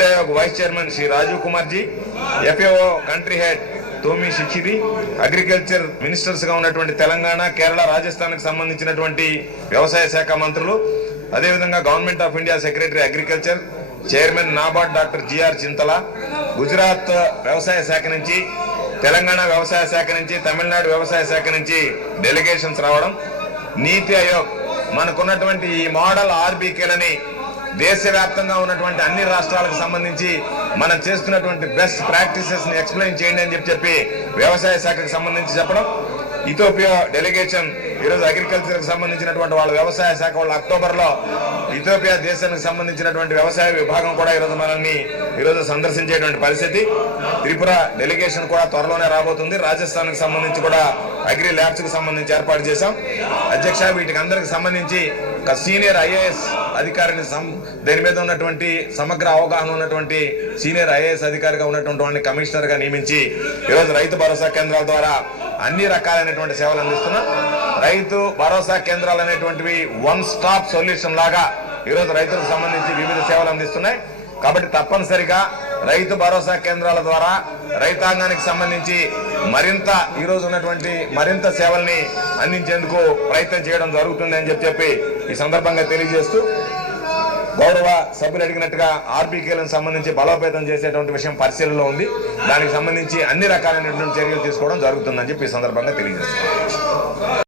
नीति Aayog vice chairman Shri Rajiv Kumar ji, FAO country head Tomio శిక్షిది, agriculture ministers గా ఉన్నటువంటి తెలంగాణ, కేరళ, రాజస్థాన్ కి సంబంధించినటువంటి వ్యవసాయ శాఖ మంత్రులు, అదే విధంగా government of India secretary agriculture, chairman NABARD doctor GR చింతల, గుజరాత్ వ్యవసాయ శాఖ నుంచి, తెలంగాణ వ్యవసాయ శాఖ నుంచి, తమిళనాడు వ్యవసాయ శాఖ నుంచి డెలిగేషన్స్ రావడం, నీతి ఆయోగ్ మనకున్నటువంటి ఈ మోడల్ RBKలని దేశవ్యాప్తంగా ఉన్నటువంటి అన్ని రాష్ట్రాలకు సంబంధించి మనం చేస్తున్నటువంటి బెస్ట్ ప్రాక్టీసెస్ ని ఎక్స్ప్లెయిన్ చేయండి అని చెప్పి వ్యవసాయ శాఖకు సంబంధించి చెప్పడం, ఇథియోపియా డెలిగేషన్ ఈరోజు అగ్రికల్చర్ కి సంబంధించినటువంటి వాళ్ళ వ్యవసాయ శాఖ వాళ్ళు అక్టోబర్లో ఇథియోపియా దేశానికి సంబంధించినటువంటి వ్యవసాయ విభాగం కూడా ఈరోజు మనల్ని సందర్శించేటువంటి పరిస్థితి. త్రిపుర డెలిగేషన్ కూడా త్వరలోనే రాబోతుంది. రాజస్థాన్ కి సంబంధించి కూడా అగ్రి ల్యాబ్స్ కి సంబంధించి ఏర్పాటు చేశాం. అధ్యక్ష, వీటికి అందరికి సంబంధించి ఒక సీనియర్ IAS అధికారిని దీని మీద ఉన్నటువంటి సమగ్ర అవగాహన ఉన్నటువంటి సీనియర్ IAS అధికారిగా ఉన్నటువంటి వాడిని కమిషనర్ గా నియమించి ఈరోజు రైతు భరోసా కేంద్రాల ద్వారా అన్ని రకాలైనటువంటి సేవలు అందిస్తున్నాం. రైతు భరోసా కేంద్రాలు అనేటువంటివి వన్ స్టాప్ సొల్యూషన్ లాగా ఈరోజు రైతులకు సంబంధించి వివిధ సేవలు అందిస్తున్నాయి. కాబట్టి తప్పనిసరిగా రైతు భరోసా కేంద్రాల ద్వారా రైతాంగానికి సంబంధించి మరింత ఈరోజు ఉన్నటువంటి మరింత సేవల్ని అందించేందుకు ప్రయత్నం చేయడం జరుగుతుంది అని చెప్పి ఈ సందర్భంగా తెలియజేస్తూ, గౌరవ సభ్యులు అడిగినట్టుగా RBKలను సంబంధించి బలోపేతం చేసేటువంటి విషయం పరిశీలనలో ఉంది. దానికి సంబంధించి అన్ని రకాలైనటువంటి చర్యలు తీసుకోవడం జరుగుతుందని చెప్పి ఈ సందర్భంగా తెలియజేస్తున్నాం.